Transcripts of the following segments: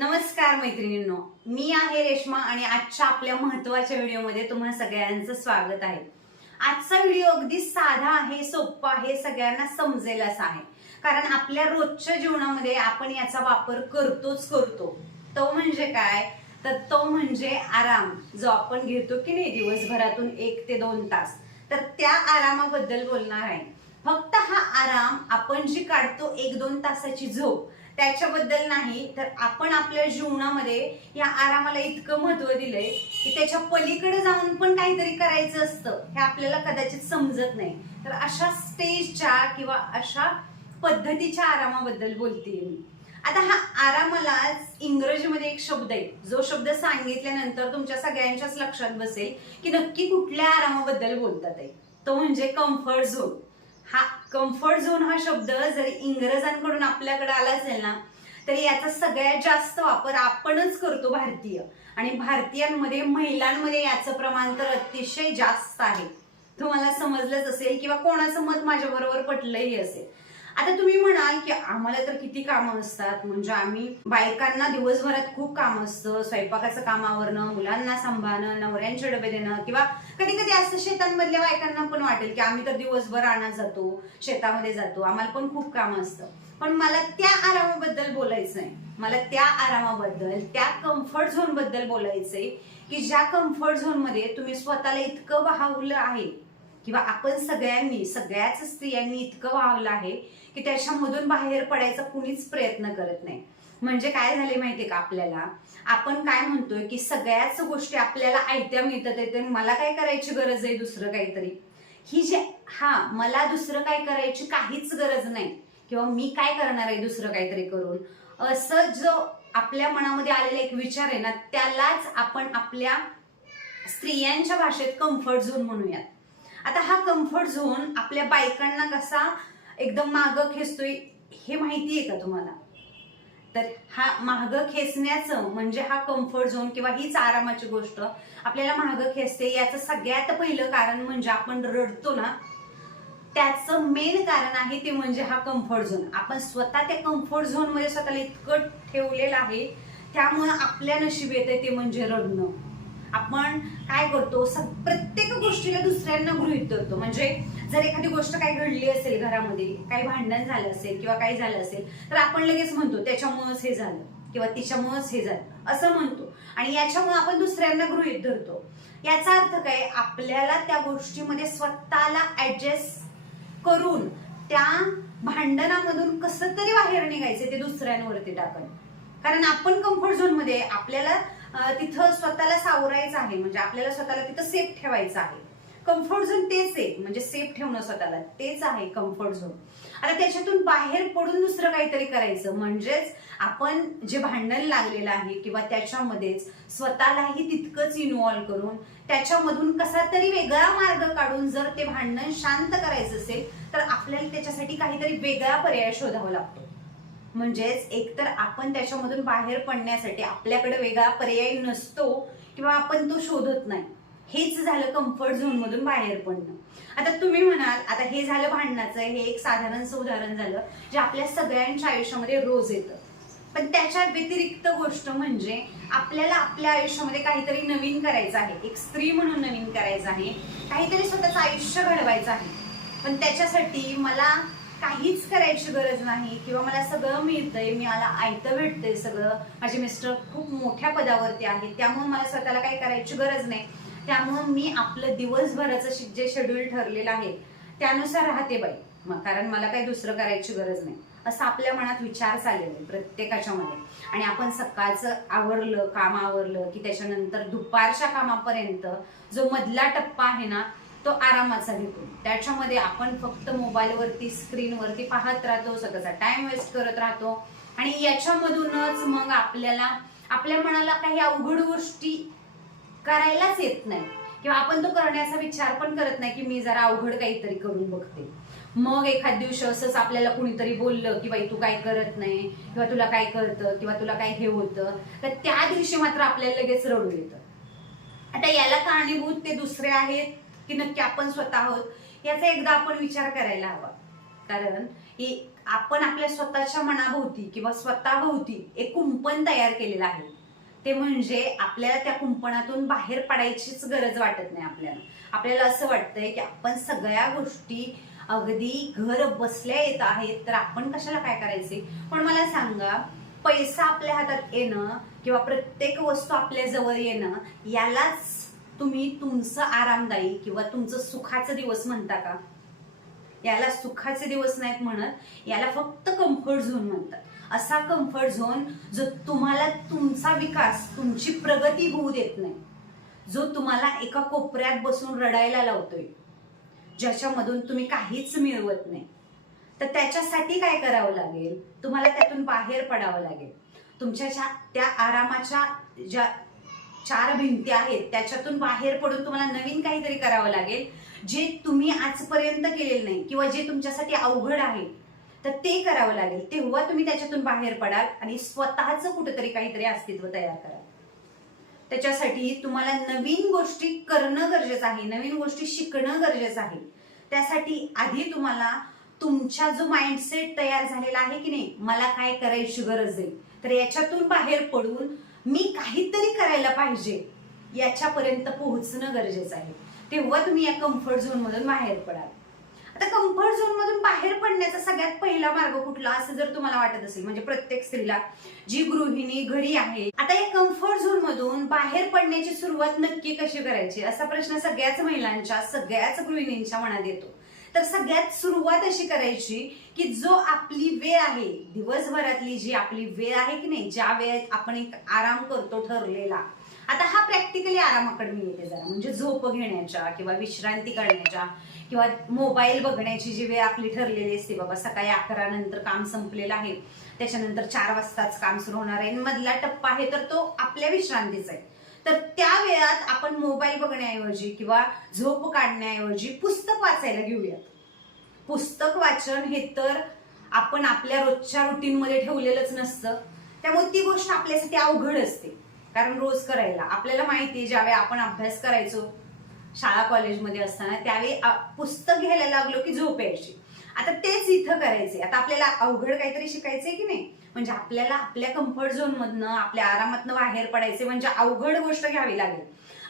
नमस्कार मैत्रिणींनो मी आहे रेश्मा आणि आजच्या आपल्या महत्त्वाच्या व्हिडिओमध्ये तुम्हाला सगळ्यांचं स्वागत आहे. आजचा व्हिडिओ अगदी साधा आहे सोपा आहे सगळ्यांना समजेल असा आहे. कारण आपल्या रोजच्या जीवनामध्ये आपण याचा वापर करतोच करतो. तो म्हणजे काय? तर तो म्हणजे आराम जो आपण घेतो की नाही दिवसभरातून एक ते दोन तास. तर त्या आरामाबद्दल बोलणार आहे. फक्त हा आराम आपण जी काढतो एक दोन तासाची झोप त्याच्याबद्दल नाही तर आपण आपल्या जीवनामध्ये या आरामाला इतकं महत्त्व दिलंय की त्याच्या पलीकडे जाऊन पण काहीतरी करायचं असतं हे आपल्याला कदाचित समजत नाही. तर अशा स्टेजच्या किंवा अशा पद्धतीच्या आरामाबद्दल बोलते मी. आता हा आरामालाच इंग्रजीमध्ये एक शब्द आहे. जो शब्द सांगितल्यानंतर तुमच्या सगळ्यांच्याच लक्षात बसेल की नक्की कुठल्या आरामाबद्दल बोलतात आहे तो म्हणजे कम्फर्ट झोन हा कम्फर्ट झोन हा शब्द जर इंग्रजांकडून आपल्याकडे आला असेल ना तरी याचा सगळ्यात जास्त वापर आपणच करतो भारतीय. आणि भारतीयांमध्ये महिलांमध्ये याचं प्रमाण तर अतिशय जास्त आहे. तुम्हाला समजलंच असेल किंवा कोणाचं मत माझ्या बरोबर पटलंही असेल. आता तुम्ही म्हणाल की आम्हाला तर किती कामं असतात. म्हणजे आम्ही बायकांना दिवसभरात खूप काम असतं. स्वयंपाकाचं काम आवरणं मुलांना सांभाळणं नवऱ्यांचे डबे देणं किंवा कधी कधी असं शेतांमधल्या बायकांना पण वाटेल की आम्ही तर दिवसभर आणा जातो शेतामध्ये जातो. आम्हाला पण खूप काम असतं. पण मला त्या आरामाबद्दल बोलायचं आहे मला त्या आरामाबद्दल त्या कम्फर्ट झोनबद्दल बोलायचंय की ज्या कम्फर्ट झोनमध्ये तुम्ही स्वतःला इतकं वाहवलं आहे. किंवा आपण सगळ्यांनी सगळ्याच स्त्रियांनी इतकं वावलं आहे की त्याच्यामधून बाहेर पडायचा कुणीच प्रयत्न करत नाही. म्हणजे काय झाले माहितीये का आपल्याला? आपण काय म्हणतोय की सगळ्याच गोष्टी आपल्याला आयत्या मिळतात आहे मला काय करायची गरज आहे दुसरं काहीतरी? ही जे हा मला दुसरं काय करायची काहीच गरज नाही. किंवा मी काय करणार आहे दुसरं काहीतरी करून? असं जो आपल्या मनामध्ये आलेला एक विचार आहे ना त्यालाच आपण आपल्या स्त्रियांच्या भाषेत कम्फर्ट झोन म्हणूयात. आता हा कम्फर्ट झोन आपल्या बायकांना कसा एकदम मागं खेचतोय हे माहिती आहे का तुम्हाला? तर हा माग खेचण्याचं म्हणजे हा कम्फर्ट झोन किंवा हीच आरामाची गोष्ट आपल्याला माग खेचते. याचं सगळ्यात पहिलं कारण म्हणजे आपण रडतो ना त्याचं मेन कारण आहे ते म्हणजे हा कम्फर्ट झोन आपण स्वतः त्या कम्फर्ट झोनमध्ये स्वतःला इतकं ठेवलेलं आहे त्यामुळे आपल्या नशीब येते ते म्हणजे रडणं. आपण काय करतो प्रत्येक गोष्टीला दुसऱ्यांना गृहित धरतो. म्हणजे जर एखादी गोष्ट काही घडली असेल घरामध्ये काही भांडण झालं असेल किंवा काही झालं असेल तर आपण लगेच म्हणतो त्याच्यामुळेच हे झालं किंवा तिच्यामुळेच हे झालं असं म्हणतो. आणि याच्यामुळे आपण दुसऱ्यांना गृहित धरतो. याचा अर्थ काय? आपल्याला त्या गोष्टीमध्ये स्वतःला ऍडजस्ट करून त्या भांडणामधून कसं तरी बाहेर निघायचं ते दुसऱ्यांवरती टाकणं. कारण आपण कम्फर्ट झोनमध्ये आपल्याला तिथं स्वतःला सावरायचं आहे. म्हणजे आपल्याला स्वतःला तिथं सेफ ठेवायचं आहे. कम्फर्ट झोन तेच आहे. म्हणजे सेफ ठेवणं स्वतःला. तेच आहे कम्फर्ट झोन आता त्याच्यातून बाहेर पडून दुसरं काहीतरी करायचं. म्हणजेच आपण जे भांडण लागलेलं आहे किंवा त्याच्यामध्येच स्वतःलाही तितकंच इन्वॉल्व्ह करून त्याच्यामधून कसा तरी वेगळा मार्ग काढून जर ते भांडण शांत करायचं असेल तर आपल्याला त्याच्यासाठी काहीतरी वेगळा पर्याय शोधावा लागतो. म्हणजेच एकतर आपण त्याच्यामधून बाहेर पडण्यासाठी आपल्याकडे वेगळा पर्याय नसतो किंवा आपण तो शोधत नाही. हेच झालं कम्फर्ट झोन मधून बाहेर पडणं. आता तुम्ही म्हणाल आता हे झालं भांडणाचं हे एक साधारणचं उदाहरण झालं जे आपल्या सगळ्यांच्या आयुष्यामध्ये रोज येतं. पण त्याच्या व्यतिरिक्त गोष्ट म्हणजे आपल्याला आपल्या आयुष्यामध्ये काहीतरी नवीन करायचं आहे. एक स्त्री म्हणून नवीन करायचं आहे. काहीतरी स्वतःचं आयुष्य घडवायचं आहे. पण त्याच्यासाठी मला काहीच करायची गरज नाही किंवा मला सगळं मिळतंय मी मला आयतं भेटतंय सगळं. माझे मिस्टर खूप मोठ्या पदावरती आहेत त्यामुळे मला स्वतःला काही करायची गरज नाही. त्यामुळं मी आपलं दिवसभराचं जे शेड्यूल ठरलेलं आहे त्यानुसार राहते बाई. मग कारण मला काही दुसरं करायची गरज नाही. असं आपल्या मनात विचार चाललेला आहे प्रत्येकाच्या मध्ये आणि आपण सकाळचं आवरलं काम आवरलं की त्याच्यानंतर दुपारच्या कामापर्यंत जो मधला टप्पा आहे ना तो आरामाचा घेतो त्याच्यामध्ये आपण फक्त मोबाईलवरती स्क्रीनवरती पाहत राहतो स्वतःचा टाइम वेस्ट करत राहतो. आणि याच्यामधूनच मग आपल्याला आपल्या मनाला काही अवघड गोष्टी करायलाच येत नाही. किंवा आपण तो करण्याचा विचार पण करत नाही की मी जरा अवघड काहीतरी करून बघते. मग एखाद दिवशी असंच आपल्याला कुणीतरी बोललं की बाई तू काय करत नाही किंवा तुला काय कळतं किंवा तुला काय हे होतं तर त्या दिवशी मात्र आपल्याला लगेच रडू येतं. आता याला कारणीभूत ते दुसरे आहेत. की नक्की आपण स्वतः आहोत याचा एकदा आपण विचार करायला हवा. कारण ही आपण आपल्या स्वतःच्या मनाभोवती किंवा स्वतःभोवती एक कुंपण तयार केलेलं आहे. ते म्हणजे आपल्याला त्या कुंपणातून बाहेर पडायचीच गरज वाटत नाही आपल्याला. आपल्याला असं वाटतंय की आपण सगळ्या गोष्टी अगदी घर बसल्या येत आहेत तर आपण कशाला काय करायचे? पण मला सांगा पैसा आपल्या हातात येणं किंवा प्रत्येक वस्तू आपल्या जवळ येणं यालाच तुम्ही तुमचं आरामदायी किंवा तुमचं सुखाचं दिवस म्हणता का? याला सुखाचे दिवस नाहीत म्हणत याला फक्त कम्फर्ट झोन म्हणतात. असा कम्फर्ट झोन जो तुम्हाला तुमचा विकास तुमची प्रगती होऊ देत नाही. जो तुम्हाला एका कोपऱ्यात बसून रडायला लावतोय ज्याच्यामधून तुम्ही काहीच मिळवत नाही. तर त्याच्यासाठी काय करावं लागेल? तुम्हाला त्यातून बाहेर पडावं लागेल. तुमच्या ज्या- त्या आरामाच्या ज्या चार भिंती आहेत त्याच्यातून बाहेर पडून तुम्हाला नवीन काहीतरी करावं लागेल. जे तुम्ही आजपर्यंत केलेलं नाही किंवा जे तुमच्यासाठी अवघड आहे तर ते करावं लागेल. तेव्हा तुम्ही त्याच्यातून बाहेर पडाल आणि स्वतःचं कुठेतरी काहीतरी अस्तित्व तयार कराल. त्याच्यासाठी तुम्हाला नवीन गोष्टी करणं गरजेचं आहे नवीन गोष्टी शिकणं गरजेचं आहे. त्यासाठी आधी तुम्हाला तुमचा जो माइंडसेट तयार झालेला आहे की नाही मला काय करायची गरज आहे तर याच्यातून बाहेर पडून मी काहीतरी करायला पाहिजे याच्यापर्यंत पोहोचणं गरजेचं आहे. तेव्हा तुम्ही या कम्फर्ट झोन मधून बाहेर पडाल. आता कम्फर्ट झोन मधून बाहेर पडण्याचा सगळ्यात पहिला मार्ग कुठला असं जर तुम्हाला वाटत असेल म्हणजे प्रत्येक स्त्रीला जी गृहिणी घरी आहे आता या कम्फर्ट झोन मधून बाहेर पडण्याची सुरुवात नक्की कशी करायची? असा प्रश्न सगळ्याच महिलांच्या सगळ्याच गृहिणींच्या मनात येतो. तर सगळ्यात सुरुवात अशी करायची की जो आपली वेळ आहे दिवसभरातली जी आपली वेळ आहे की नाही ज्या वेळेत आपण एक आराम करतो ठरलेला आता हा प्रॅक्टिकली आरामाकडे मी येते जरा. म्हणजे झोप घेण्याच्या किंवा विश्रांती करण्याच्या किंवा मोबाईल बघण्याची जी वेळ आपली ठरलेली असते बाबा सकाळी अकरा नंतर काम संपलेलं आहे त्याच्यानंतर चार वाजताच काम सुरू होणार आहे मधला टप्पा आहे तर तो आपल्या विश्रांतीचा आहे. तर त्या वेळात आपण मोबाईल बघण्याऐवजी किंवा झोप काढण्याऐवजी पुस्तक वाचायला घेऊयात. पुस्तक वाचन हे तर आपण आपल्या रोजच्या रुटीनमध्ये ठेवलेलंच नसतं. त्यामुळे ती गोष्ट आपल्यासाठी अवघड असते. कारण रोज करायला आपल्याला माहिती आहे ज्यावेळी आपण अभ्यास करायचो शाळा कॉलेजमध्ये असताना त्यावेळी पुस्तक घ्यायला लागलो की झोप यायची. आता तेच इथं करायचे आता आपल्याला अवघड काहीतरी शिकायचंय की नाही? म्हणजे आपल्याला आपल्या कम्फर्ट झोन मधनं आपल्या आरामातनं बाहेर पडायचे म्हणजे अवघड गोष्ट घ्यावी लागेल.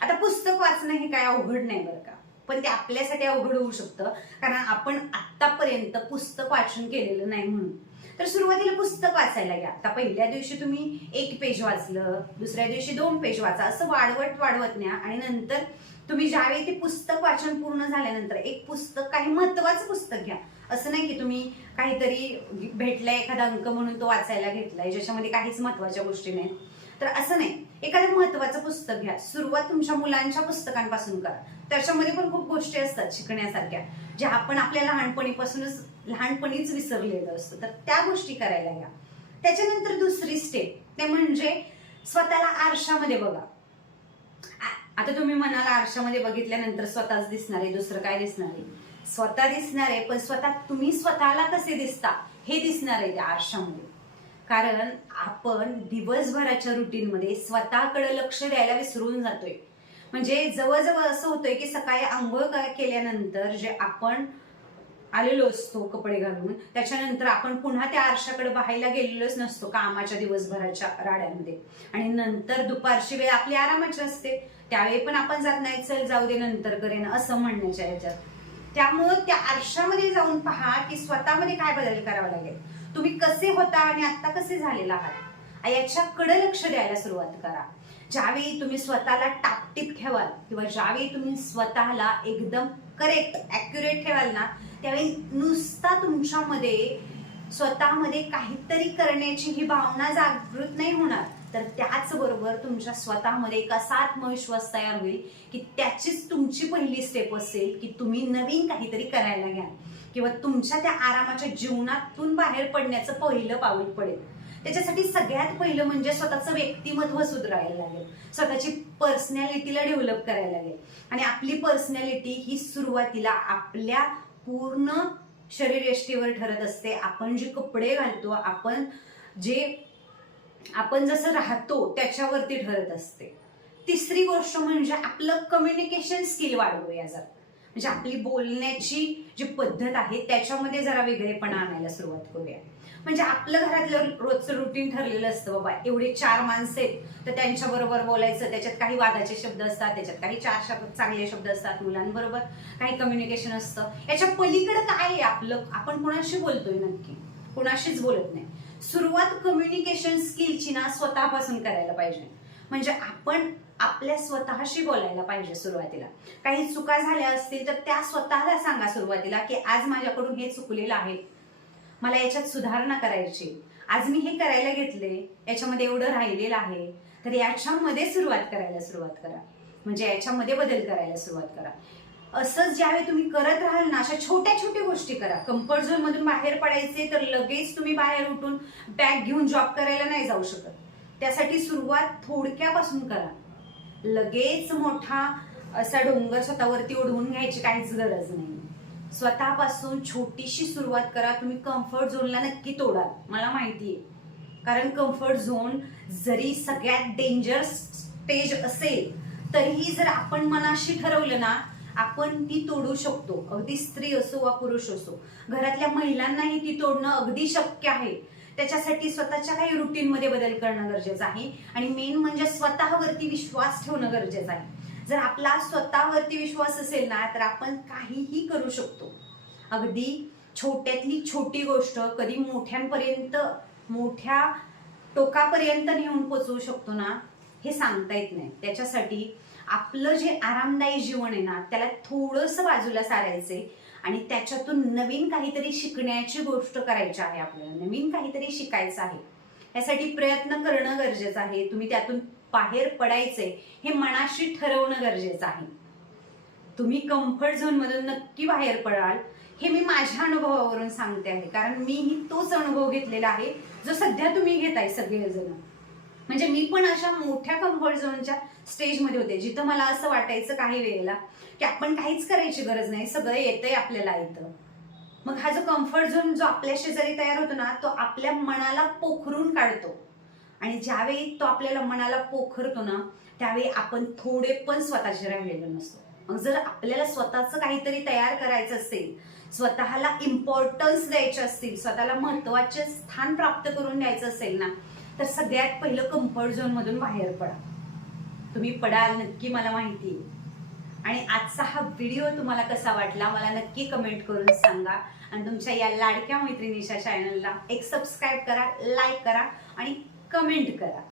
आता पुस्तक वाचणं हे काय अवघड नाही बरं का? पण ते आपल्यासाठी अवघड होऊ शकतं. कारण आपण आतापर्यंत पुस्तक वाचन केलेलं नाही म्हणून. तर सुरुवातीला पुस्तक वाचायला घ्या आता पहिल्या दिवशी तुम्ही एक पेज वाचलं दुसऱ्या दिवशी दोन पेज वाचा. असं वाढवत वाढवत न्या. आणि नंतर तुम्ही ज्यावेळी ते पुस्तक वाचन पूर्ण झाल्यानंतर एक पुस्तक काही महत्वाचं पुस्तक घ्या. असं नाही की तुम्ही काहीतरी भेटलाय एखादा अंक म्हणून तो वाचायला घेतलाय ज्याच्यामध्ये काहीच महत्त्वाच्या गोष्टी नाहीत. तर असं नाही. एखादं महत्वाचं पुस्तक घ्या. सुरुवात तुमच्या मुलांच्या पुस्तकांपासून करा. त्याच्यामध्ये पण खूप गोष्टी असतात शिकण्यासारख्या ज्या आपण आपल्या लहानपणीपासूनच लहानपणीच विसरलेलं असतं. तर त्या गोष्टी करायला घ्या त्याच्यानंतर दुसरी स्टेप ते म्हणजे स्वतःला आरशामध्ये बघा. आता तुम्ही मनाला आरशामध्ये बघितल्यानंतर स्वतःच दिसणार आहे दुसरं काय दिसणार आहे? स्वतः दिसणार आहे पण स्वतः तुम्ही स्वतःला कसे दिसता हे दिसणार आहे त्या आरशामध्ये. कारण आपण दिवसभराच्या रुटीनमध्ये स्वतःकडे लक्ष द्यायला विसरून जातोय. म्हणजे जवळजवळ असं होतंय की सकाळी आंघोळ केल्यानंतर जे आपण आलेलो असतो कपडे घालून त्याच्यानंतर आपण पुन्हा त्या आरशाकडे पाहायला गेलेलोच नसतो कामाच्या दिवसभराच्या राड्यामध्ये. आणि नंतर दुपारची वेळ आपली आरामाची असते. त्यावेळी पण आपण जात नाही चल जाऊ दे नंतर करेन असं म्हणण्याच्या याच्यात त्यामुळं त्या आरशामध्ये जाऊन पहा की स्वतःमध्ये काय बदल करावा लागेल. तुम्ही कसे होता आणि आता कसे झालेला आहात? याच्याकडे लक्ष द्यायला सुरुवात करा. ज्यावेळी तुम्ही स्वतःला टापटीप ठेवाल किंवा ज्यावेळी तुम्ही स्वतःला एकदम करेक्ट ॲक्युरेट ठेवाल ना त्यावेळी नुसता तुमच्यामध्ये स्वतःमध्ये काहीतरी करण्याची ही भावना जागृत नाही होणार. तर त्याचबरोबर तुमच्या स्वतःमध्ये एक असा आत्मविश्वास तयार होईल की त्याचीच तुमची पहिली स्टेप असेल की तुम्ही नवीन काहीतरी करायला घ्या किंवा तुमच्या त्या आरामाच्या जीवनातून बाहेर पडण्याचं पहिलं पाऊल पडेल. त्याच्यासाठी सगळ्यात पहिलं म्हणजे स्वतःचं व्यक्तिमत्व सुधारायला लागेल. स्वतःची पर्सनॅलिटीला डेव्हलप करायला लागेल. आणि आपली पर्सनॅलिटी ही सुरुवातीला आपल्या पूर्ण शरीरयष्टीवर ठरत असते. आपण जे कपडे घालतो आपण जे आपण जसं राहतो त्याच्यावरती ठरत असते. तिसरी गोष्ट म्हणजे आपलं कम्युनिकेशन स्किल वाढवूया जर. म्हणजे आपली बोलण्याची जी पद्धत आहे त्याच्यामध्ये जरा वेगळेपणा आणायला सुरुवात करूया. म्हणजे आपलं घरातलं रोजचं रुटीन ठरलेलं असतं बाबा एवढे चार माणसं आहेत तर त्यांच्याबरोबर बोलायचं त्याच्यात काही वादाचे शब्द असतात त्याच्यात काही चार शब्द चांगले शब्द असतात मुलांबरोबर काही कम्युनिकेशन असतं. याच्या पलीकडे काय आहे आपलं? आपण कोणाशी बोलतोय नक्की? कोणाशीच बोलत नाही. सुरुवात कम्युनिकेशन स्किलची ना स्वतःपासून करायला पाहिजे. म्हणजे आपण आपल्या स्वतःशी बोलायला पाहिजे सुरुवातीला. काही चुका झाल्या असतील तर त्या स्वतःला सांगा सुरुवातीला की आज माझ्याकडून हे चुकलेलं आहे. मला याच्यात सुधारणा करायची. आज मी हे करायला घेतले याच्यामध्ये एवढं राहिलेलं आहे. तर याच्यामध्ये सुरुवात करायला सुरुवात करा. म्हणजे याच्यामध्ये बदल करायला सुरुवात करा. असंच ज्यावेळी तुम्ही करत राहाल ना अशा छोट्या छोट्या गोष्टी करा. कम्फर्ट झोन मधून बाहेर पडायचे तर लगेच तुम्ही बाहेर उठून बॅग घेऊन जॉब करायला नाही जाऊ शकत. त्यासाठी सुरुवात थोडक्यापासून करा. लगेच मोठा असा डोंगर स्वतःवरती ओढवून घ्यायची काहीच गरज नाही. स्वतःपासून छोटीशी सुरुवात करा. तुम्ही कम्फर्ट झोनला नक्की तोडाल मला माहिती आहे कारण कम्फर्ट झोन जरी सगळ्यात डेंजर स्टेज असेल तरीही जर आपण मनाशी ठरवलं ना आपण ती तोडू शकतो. अगदी स्त्री असो वा पुरुष असो. घरातल्या महिलांनाही ती तोडणं अगदी शक्य आहे. त्याच्यासाठी स्वतःच्या काही रुटीन मध्ये बदल करणं गरजेचं आहे. आणि मेन म्हणजे स्वतःवरती विश्वास ठेवणं गरजेचं आहे. जर आपला स्वतःवरती विश्वास असेल ना तर आपण काहीही करू शकतो. अगदी छोट्यातली छोटी गोष्ट कधी मोठ्यांपर्यंत मोठ्या टोकापर्यंत नेऊन पोचवू शकतो ना हे सांगता येत नाही. त्याच्यासाठी आपलं जे आरामदायी जीवन आहे ना त्याला थोडंसं बाजूला सारायचंय. आणि त्याच्यातून नवीन काहीतरी शिकण्याची गोष्ट करायची आहे आपल्याला नवीन काहीतरी शिकायचं आहे. यासाठी प्रयत्न करणं गरजेचं आहे. तुम्ही त्यातून बाहेर पडायचे हे मनाशी ठरवणं गरजेचं आहे. तुम्ही कम्फर्ट झोन मधून नक्की बाहेर पडाल हे मी माझ्या अनुभवावरून सांगते आहे. कारण मीही तोच अनुभव घेतलेला आहे जो सध्या तुम्ही घेताय सगळेजण. म्हणजे मी पण अशा मोठ्या कम्फर्ट झोनच्या स्टेजमध्ये होते जिथं मला असं वाटायचं काही वेळेला की आपण काहीच करायची गरज नाही सगळं येतंय आपल्याला इथं. मग हा जो कम्फर्ट झोन जो आपल्या शेजारी तयार होतो ना तो आपल्या मनाला पोखरून काढतो. आणि ज्यावेळी तो आपल्याला मनाला पोखरतो ना त्यावेळी आपण थोडे पण स्वतःचे राहिलेलो नसतो. मग जर आपल्याला स्वतःचं काहीतरी तयार करायचं असेल स्वतःला इम्पॉर्टन्स द्यायचे असतील स्वतःला महत्त्वाचे स्थान प्राप्त करून द्यायचं असेल ना तर सगळ्यात पहिलं कम्फर्ट झोन मधून बाहेर पडा. तुम्ही पडाल नक्की मला माहिती. आहे आणि आजचा हा व्हिडिओ तुम्हाला कसा वाटला मला नक्की कमेंट करून सांगा. आणि तुमच्या या लाडक्या मैत्रिणीच्या चॅनलला एक सबस्क्राईब करा लाईक करा आणि कमेंट करा.